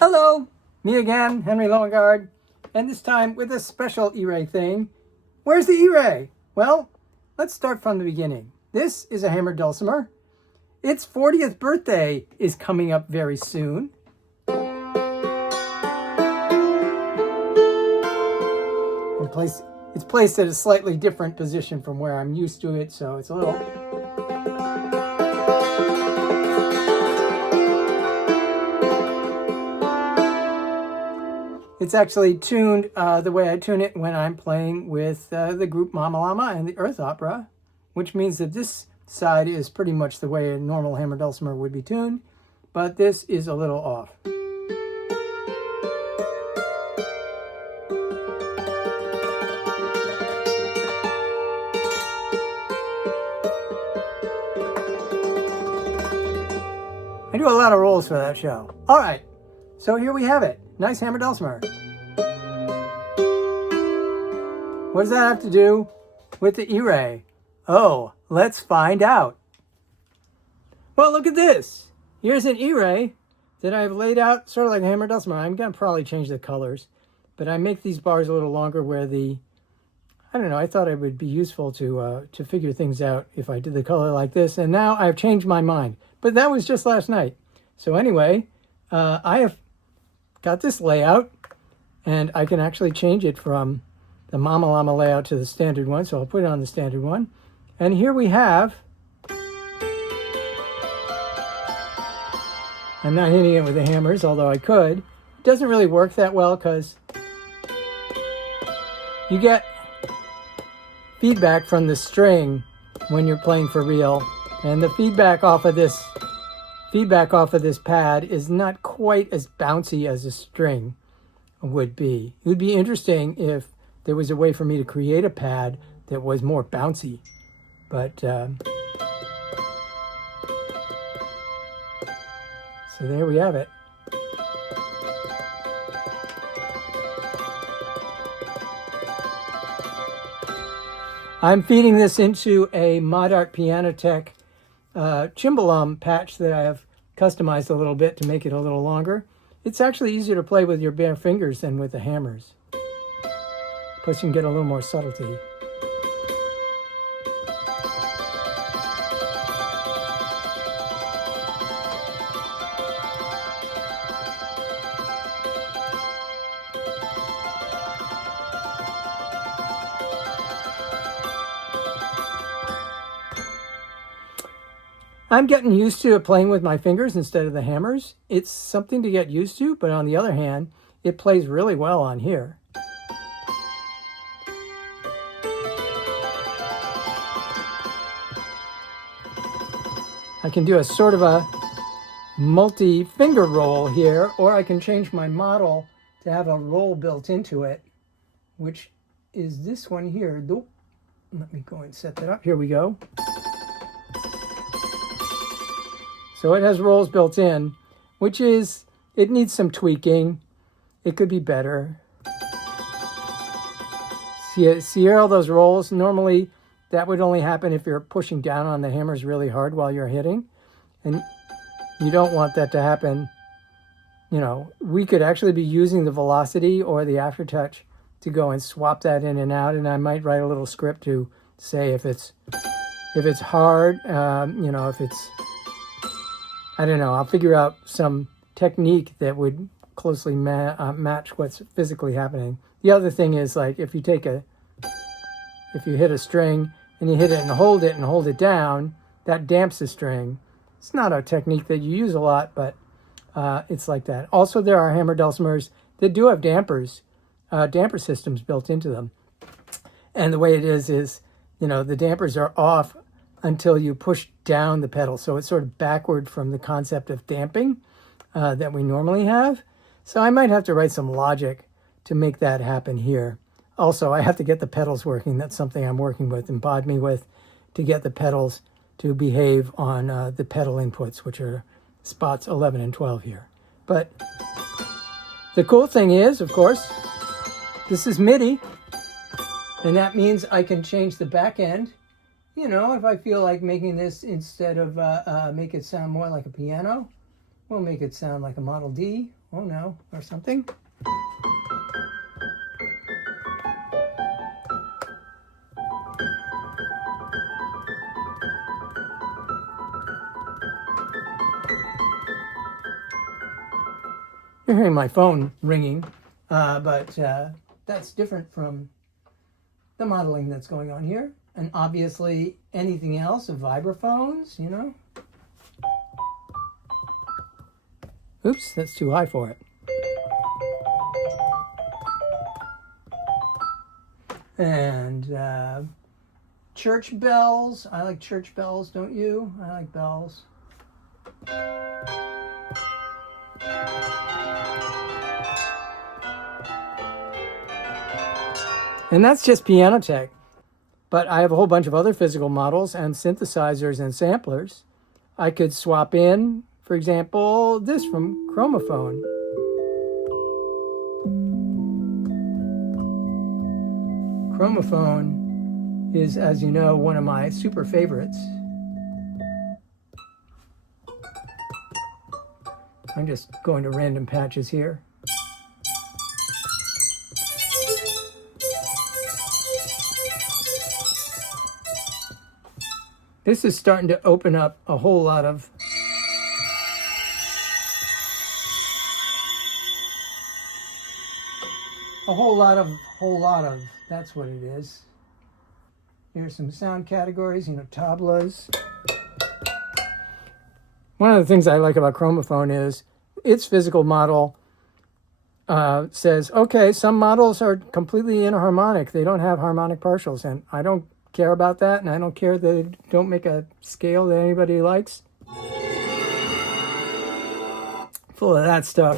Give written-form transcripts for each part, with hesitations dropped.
Hello, me again, Henry Lowengaard, and this time with a special Erae thing. Where's the Erae? Well, let's start from the beginning. This is a Hammered Dulcimer. Its 40th birthday is coming up very soon. It's placed at a slightly different position from where I'm used to it, so it's a little... It's actually tuned the way I tune it when I'm playing with the group Mama Llama and the Earth Opera, which means that this side is pretty much the way a normal Hammered Dulcimer would be tuned, but this is a little off. I do a lot of rolls for that show. All right, so here we have it. Nice Hammered Dulcimer. What does that have to do with the Erae? Oh, let's find out. Well, look at this. Here's an Erae that I've laid out sort of like a Hammered Dulcimer. I'm going to probably change the colors, but I make these bars a little longer where I don't know, I thought it would be useful to figure things out if I did the color like this, and now I've changed my mind. But that was just last night. So anyway, I have got this layout, and I can actually change it from the Mama Llama layout to the standard one, so I'll put it on the standard one. And here we have, I'm not hitting it with the hammers, although I could. It doesn't really work that well because you get feedback from the string when you're playing for real, and the feedback off of this pad is not quite as bouncy as a string would be. It would be interesting if there was a way for me to create a pad that was more bouncy, but so there we have it. I'm feeding this into a Mod Art Pianotech cimbalom patch that I have customized a little bit to make it a little longer. It's actually easier to play with your bare fingers than with the hammers. Plus you can get a little more subtlety. I'm getting used to playing with my fingers instead of the hammers. It's something to get used to, but on the other hand, it plays really well on here. I can do a sort of a multi-finger roll here, or I can change my model to have a roll built into it, which is this one here. Let me go and set that up. Here we go. So it has rolls built in, which is, it needs some tweaking. It could be better. See all those rolls? Normally, that would only happen if you're pushing down on the hammers really hard while you're hitting. And you don't want that to happen. You know, we could actually be using the velocity or the aftertouch to go and swap that in and out. And I might write a little script to say if it's hard, you know, if it's, I don't know, I'll figure out some technique that would closely match what's physically happening. The other thing is, like, if you hit a string and you hit it and hold it down, that damps the string. It's not a technique that you use a lot, but it's like that. Also, there are Hammered Dulcimers that do have dampers, damper systems built into them. And the way it is, you know, the dampers are off until you push down the pedal. So it's sort of backward from the concept of damping that we normally have. So I might have to write some logic to make that happen here. Also, I have to get the pedals working. That's something I'm working with and bod me with to get the pedals to behave on the pedal inputs, which are spots 11 and 12 here. But the cool thing is, of course, this is MIDI, and that means I can change the back end. You know, if I feel like making this, instead of make it sound more like a piano, we'll make it sound like a Model D oh no, or something. You're hearing my phone ringing, but that's different from the modeling that's going on here. And obviously anything else, vibraphones, you know. Oops, that's too high for it. And church bells. I like church bells, don't you? I like bells. And that's just piano tech. But I have a whole bunch of other physical models and synthesizers and samplers. I could swap in, for example, this from Chromophone. Chromophone is, as you know, one of my super favorites. I'm just going to random patches here. This is starting to open up a whole lot of that's what it is. Here's some sound categories, you know, tablas. One of the things I like about Chromophone is its physical model says, okay, some models are completely inharmonic. They don't have harmonic partials, and I don't care about that, and I don't care that they don't make a scale that anybody likes. Full of that stuff.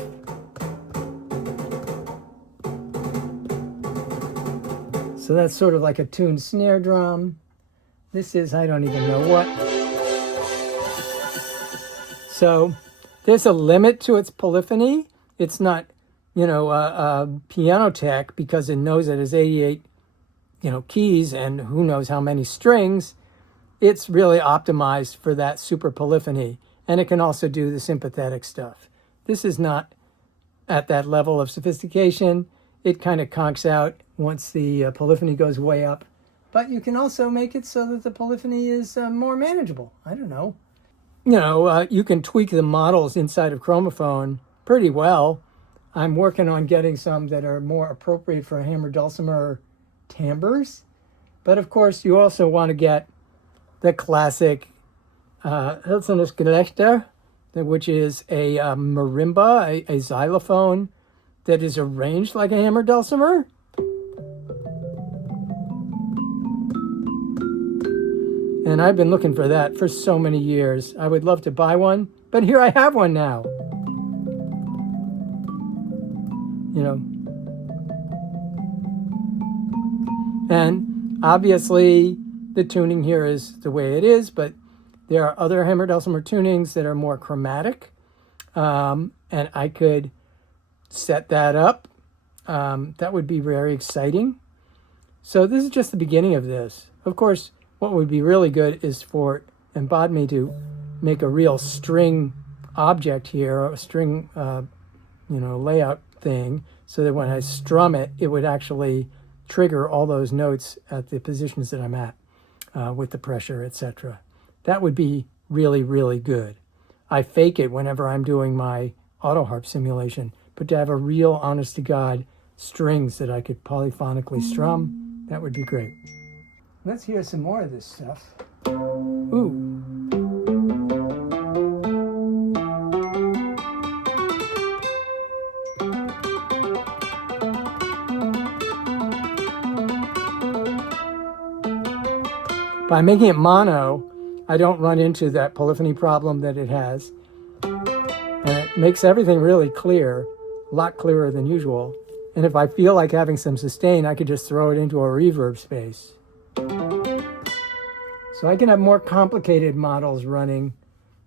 So that's sort of like a tuned snare drum. This is, I don't even know what. So there's a limit to its polyphony. It's not, you know, piano tech because it knows it has 88, you know, keys and who knows how many strings. It's really optimized for that super polyphony. And it can also do the sympathetic stuff. This is not at that level of sophistication. It kind of conks out once the polyphony goes way up. But you can also make it so that the polyphony is more manageable. I don't know. You know, you can tweak the models inside of Chromophone pretty well. I'm working on getting some that are more appropriate for Hammered Dulcimer timbres. But of course, you also want to get the classic Hilzonis Gelächter, which is a marimba, a xylophone that is arranged like a Hammered Dulcimer. And I've been looking for that for so many years. I would love to buy one, but here I have one now. You know. And obviously the tuning here is the way it is, but there are other Hammered Dulcimer tunings that are more chromatic. And I could set that up. That would be very exciting. So this is just the beginning of this. Of course, what would be really good is for Embodme to make a real string object here, a string, you know, layout thing, so that when I strum it, it would actually trigger all those notes at the positions that I'm at with the pressure, etc. That would be really, really good. I fake it whenever I'm doing my auto harp simulation, but to have a real, honest-to-God strings that I could polyphonically strum, that would be great. Let's hear some more of this stuff. Ooh. By making it mono, I don't run into that polyphony problem that it has. And it makes everything really clear, a lot clearer than usual. And if I feel like having some sustain, I could just throw it into a reverb space. So I can have more complicated models running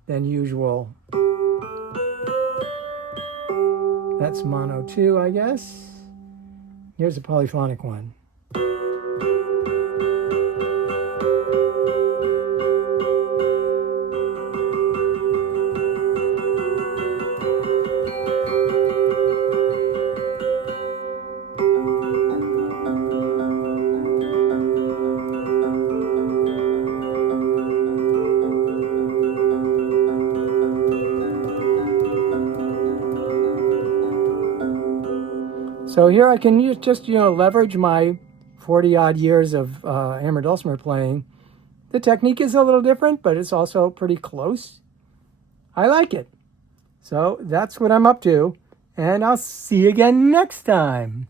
than usual. That's mono 2, I guess. Here's a polyphonic one. So here I can just leverage my 40 odd years of hammered dulcimer playing. The technique is a little different, but it's also pretty close. I like it. So that's what I'm up to, and I'll see you again next time.